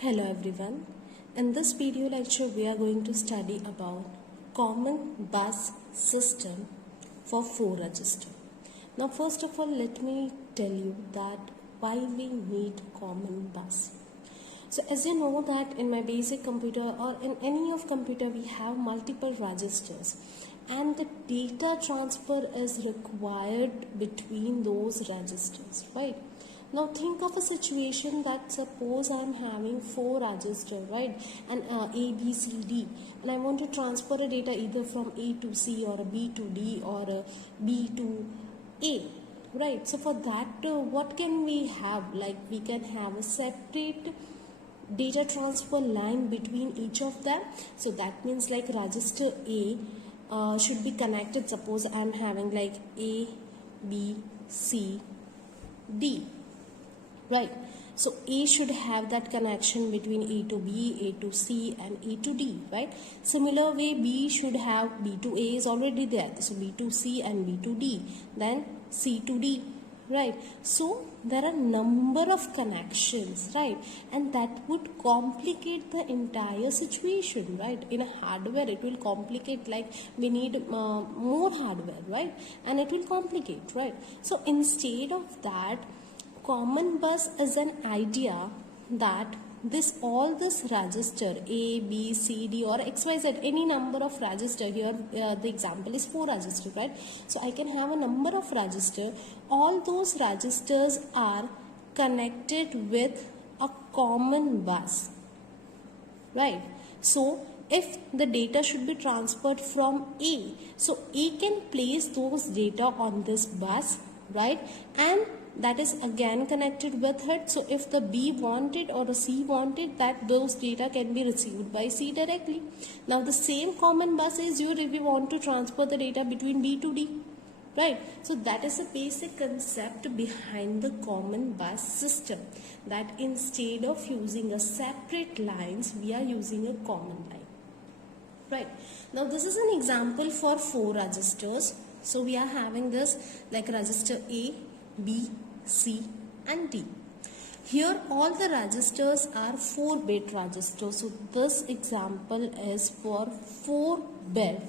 Hello everyone. In this video lecture we are going to study about common bus system for 4 register. Now first of all let me tell you that why we need common bus. So as you know that in my basic computer or in any of computer we have multiple registers and the data transfer is required between those registers, right? Now think of a situation that suppose I am having 4 registers, right, and A, B, C, D, and I want to transfer a data either from A to C or a B to D or a B to A, right? So for that what can we have? Like we can have a separate data transfer line between each of them. So that means like register A should be connected. Suppose I am having like A, B, C, D. Right, so A should have that connection between A to B, A to C and A to D, right? Similar way B should have B to A is already there, so B to C and B to D, then C to D, right? So there are number of connections, right? And that would complicate the entire situation, right? In a hardware it will complicate, like we need more hardware, right? And it will complicate, right? So instead of that, common bus is an idea that all this register A, B, C, D or XYZ, any number of register, here the example is 4 register, right? So I can have a number of register. All those registers are connected with a common bus, right? So if the data should be transferred from A, so A can place those data on this bus, right? And that is again connected with it. So if the B wanted or the C wanted, that those data can be received by C directly. Now the same common bus is used if we want to transfer the data between B to D, right? So that is the basic concept behind the common bus system, that instead of using a separate lines, we are using a common line, right? Now this is an example for 4 registers. So we are having this like register A, B, C and D. Here all the registers are 4-bit registers. So this example is for 4-bit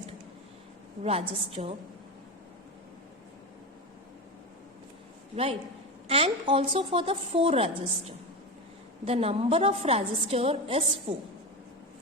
register, right? And also for the 4 register. The number of register is 4.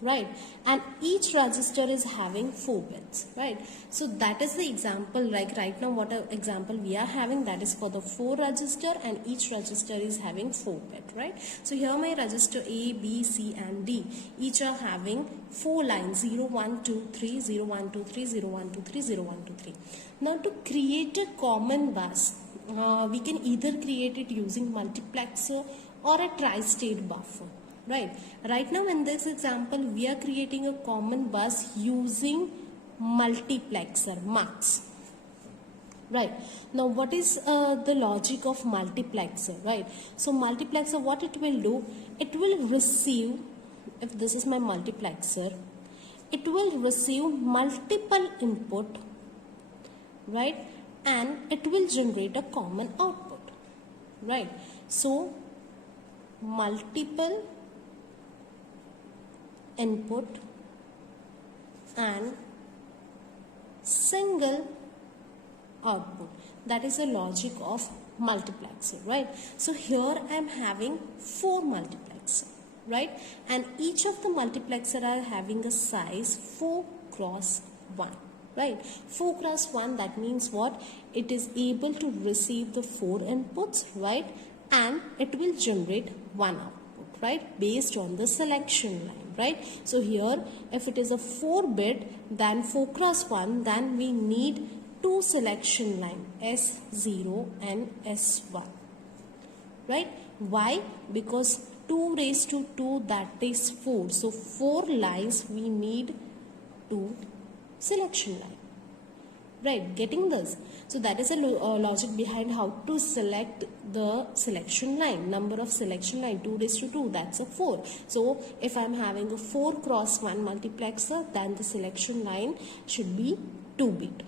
Right, and each register is having 4 bits, right? So that is the example. Like right now what example we are having, that is for the 4 register and each register is having 4 bit, right? So here my register A, B, C and D each are having 4 lines, 0, 1, 2, 3, 0, 1, 2, 3, 0, 1, 2, 3, 0, 1, 2, 3. Now to create a common bus, we can either create it using multiplexer or a tri-state buffer. Right now in this example we are creating a common bus using multiplexer MUX. Right, now what is the logic of multiplexer, right? So multiplexer, what it will do, it will receive, if this is my multiplexer, it will receive multiple input, right? And it will generate a common output, right? So multiple input and single output. That is the logic of multiplexer, right? So here I am having 4 multiplexer, right? And each of the multiplexer are having a size 4 cross 1, right? 4 cross 1, that means what? It is able to receive the 4 inputs, right? And it will generate 1 output, right? Based on the selection line. Right, so here if it is a 4-bit, then 4 cross 1, then we need 2 selection line, S0 and S1, right? Why? Because 2 raised to 2, that is 4, so 4 lines we need 2 selection line, right? Getting this? So that is a logic behind how to select the selection line. Number of selection line, 2 raised to 2, that's a 4. So if I am having a 4 cross 1 multiplexer, then the selection line should be 2-bit.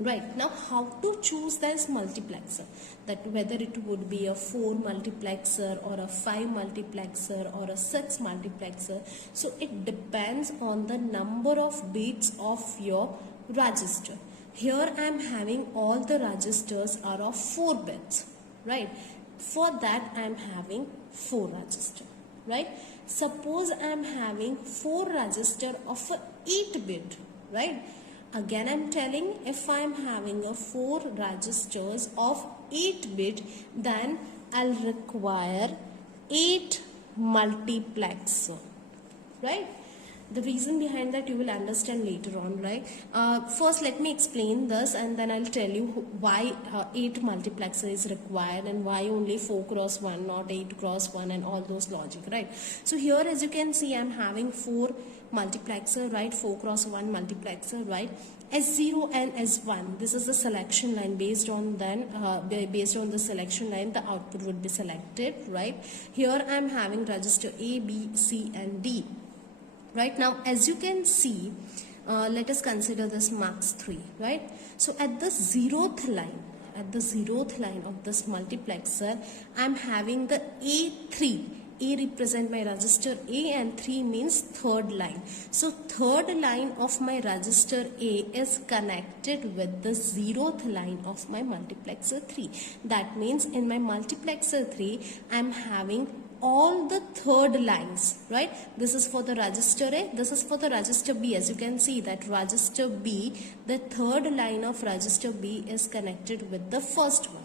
Right, now how to choose this multiplexer, that whether it would be a 4 multiplexer or a 5 multiplexer or a 6 multiplexer. So it depends on the number of bits of your register. Here I am having all the registers are of 4 bits, right? For that I am having 4 register, right? Suppose I am having 4 register of a 8 bit, right? Again I'm telling, if I am having a 4 registers of 8 bit, then I'll require 8 multiplexer, right? The reason behind that you will understand later on, right? First let me explain this and then I'll tell you why 8 multiplexer is required and why only 4 cross 1, not 8 cross 1 and all those logic, right? So here as you can see I'm having 4 multiplexer, right? 4 cross 1 multiplexer, right? S0 and S1, this is the selection line. Based on the selection line the output would be selected, right? Here I am having register A, B, C and D. Right, now as you can see, let us consider this max 3, right? So at the 0th line of this multiplexer, I am having the A3. A represent my register A and 3 means third line. So third line of my register A is connected with the 0th line of my multiplexer 3. That means in my multiplexer 3 I am having all the third lines, right? This is for the register A, this is for the register B. As you can see that register B, the third line of register B is connected with the first one,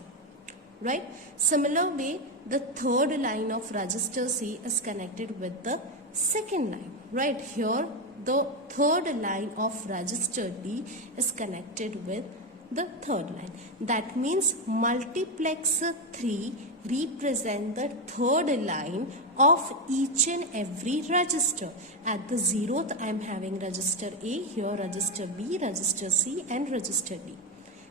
right? Similar way, the third line of register C is connected with the second line, right? Here the third line of register D is connected with the third line. That means multiplexer 3 represent the third line of each and every register. At the 0th I am having register A, here register B, register C and register D.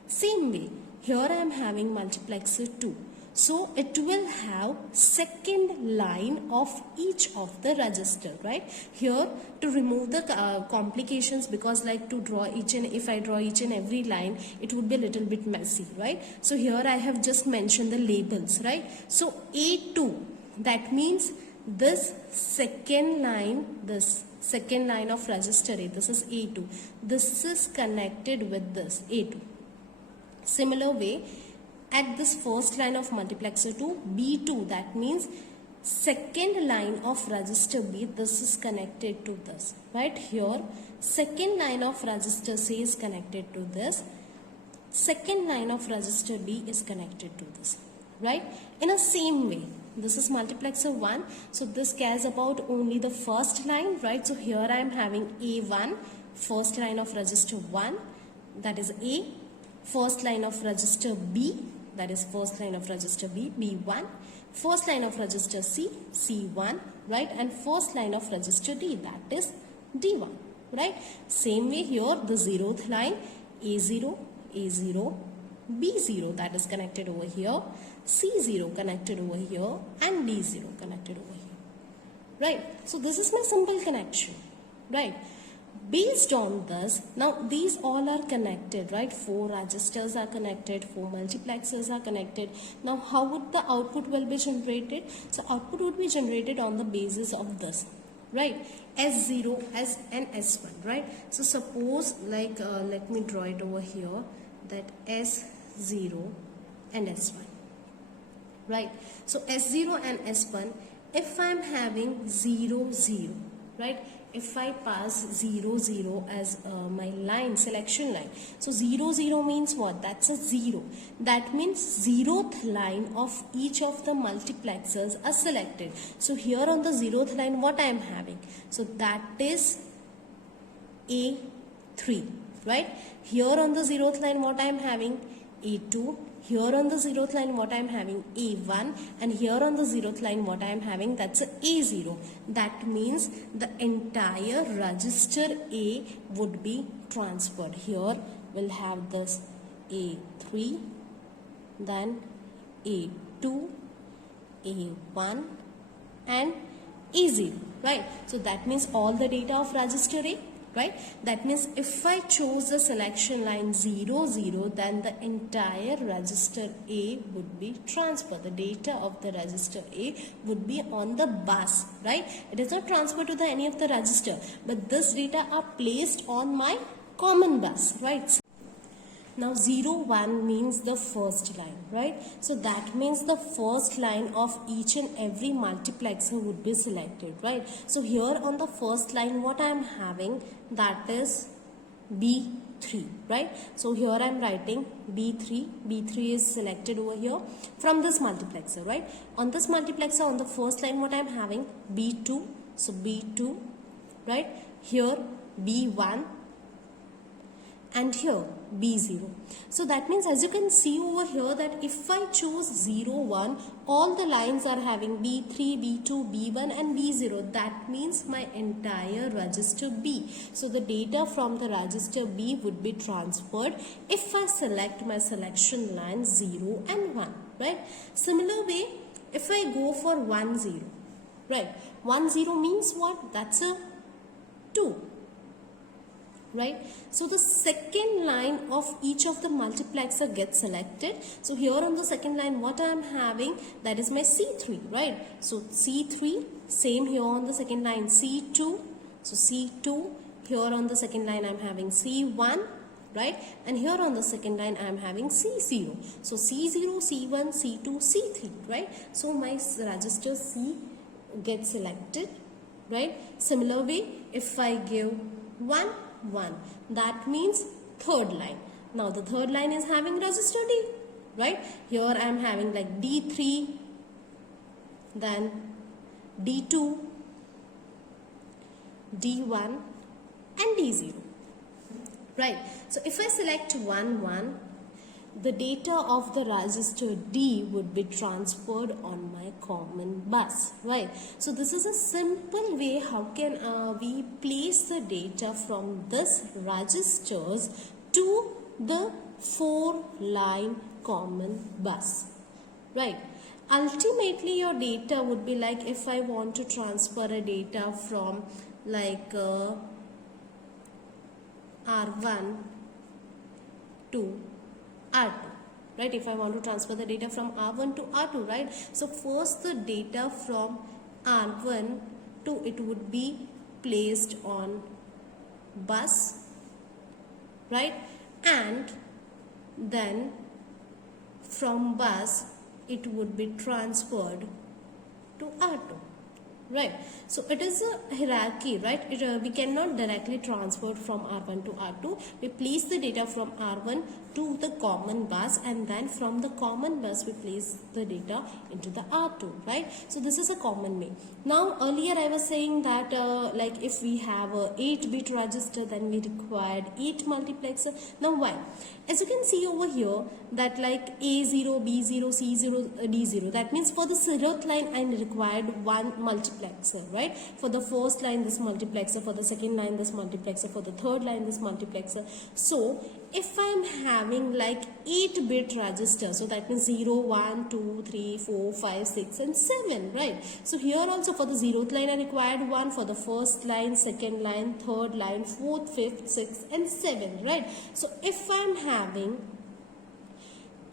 Same way, here I am having multiplexer 2. So it will have second line of each of the register, right? Here to remove the complications, because like to draw if I draw each and every line, it would be a little bit messy, right? So here I have just mentioned the labels, right? So A2, that means this second line of register A, this is A2. This is connected with this A2. Similar way, at this first line of multiplexer 2, B2, that means second line of register B, this is connected to this, right? Here second line of register C is connected to this, second line of register D is connected to this, right? In a same way, this is multiplexer 1, so this cares about only the first line, right? So here I am having A1, first line of register 1, that is A, first line of register B, that is first line of register B, B1, first line of register C, C1, right? And first line of register D, that is D1, right? Same way here, the 0th line, A0, A0, B0, that is connected over here, C0 connected over here, and D0 connected over here, right? So this is my simple connection, right? Based on this, now these all are connected, right? 4 registers are connected, 4 multiplexers are connected. Now how would the output will be generated? So output would be generated on the basis of this, right? S0 and S1, right? So suppose like let me draw it over here, that S0 and S1, right? So S0 and S1, if I am having 0, 0, right? If I pass 0, 0 as my line, selection line. So 0, 0 means what? That's a 0. That means 0th line of each of the multiplexers are selected. So here on the 0th line, what I am having? So that is A3, right? Here on the 0th line, what I am having? A2. Here on the 0th line, what I am having? A1. And here on the 0th line, what I am having? That's a A0. That means the entire register A would be transferred. Here we'll have this A3, then A2, A1 and A0, right? So that means all the data of register A right? That means if I choose the selection line 0 0, then the entire register A would be transferred. The data of the register A would be on the bus, right? It is not transferred to the any of the register, but this data are placed on my common bus, right? Now 0 1 means the first line, right? So that means the first line of each and every multiplexer would be selected, right? So here on the first line what I am having, that is B3, right? So here I am writing B3. B3 is selected over here from this multiplexer, right? On this multiplexer on the first line what I am having, B2. So B2, right? Here B1 and here B0. So that means as you can see over here that if I choose 0 1, all the lines are having B3, B2, B1 and B0. That means my entire register B. So the data from the register B would be transferred if I select my selection line 0 and 1, right? Similar way, if I go for 1 0, right? 1 0 means what? That's a 2. Right, so the second line of each of the multiplexer gets selected. So here on the second line what I am having, that is my C3, right? So C3, same here on the second line C2. So C2, here on the second line I am having C1, right? And here on the second line I am having C0. So C0, C1, C2, C3, right? So my register C gets selected, right? Similar way, if I give 1 1, that means third line. Now the third line is having register D, right? Here I am having like D3, then D2, D1 and D0, right? So if I select 1 1, the data of the register D would be transferred on my common bus, right? So this is a simple way how can we place the data from this registers to the 4-line common bus, right? Ultimately your data would be like, if I want to transfer a data from like R1 to R2, right? If I want to transfer the data from R1 to R2, right? So first the data from R1 to it would be placed on bus, right? And then from bus it would be transferred to R2. Right, so it is a hierarchy, right? We cannot directly transfer from R1 to R2. We place the data from R1 to the common bus, and then from the common bus we place the data into the R2, right? So this is a common way. Now earlier I was saying that like if we have a 8-bit register, then we required 8 multiplexer. Now why? As you can see over here that like A0, B0, C0, D0, that means for the 0th line I required 1 multiplexer, right? For the first line this multiplexer, for the second line this multiplexer, for the third line this multiplexer. So if I am having like 8-bit register, so that means 0, 1, 2, 3, 4, 5, 6 and 7, right? So here also for the 0th line I required 1, for the first line, second line, third line, 4th, 5th, 6th and 7, right? So if I am having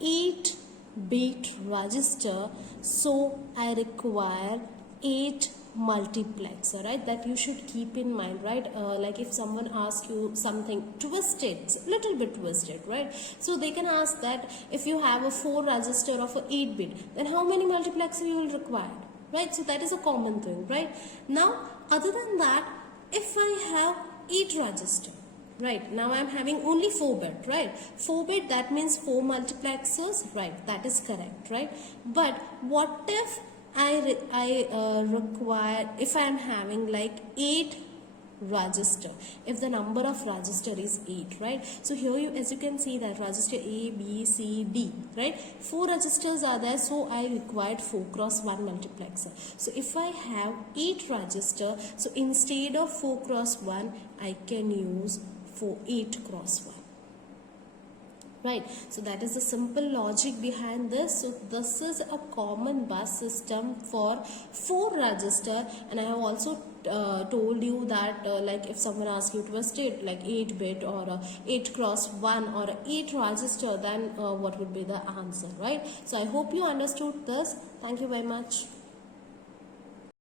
8-bit register, so I require 8 multiplexer, right? That you should keep in mind, right? Like if someone asks you something twisted, little bit twisted, right? So they can ask that if you have a 4 register of a 8-bit, then how many multiplexer you will require, right? So that is a common thing, right? Now other than that, if I have 8 register, right, now I am having only 4-bit, right? 4-bit, that means 4 multiplexers, right? That is correct, right? But what if I require, if I am having like 8 register, if the number of register is 8, right? So here you, as you can see that register A, B, C, D, right? 4 registers are there, so I required 4 cross 1 multiplexer. So if I have 8 register, so instead of 4 cross 1, I can use 8 cross 1. right? So that is the simple logic behind this. So this is a common bus system for 4 register, and I have also told you that like if someone asks you to state like 8 bit or 8 cross 1 or 8 register, then what would be the answer, right? So I hope you understood this. Thank you very much.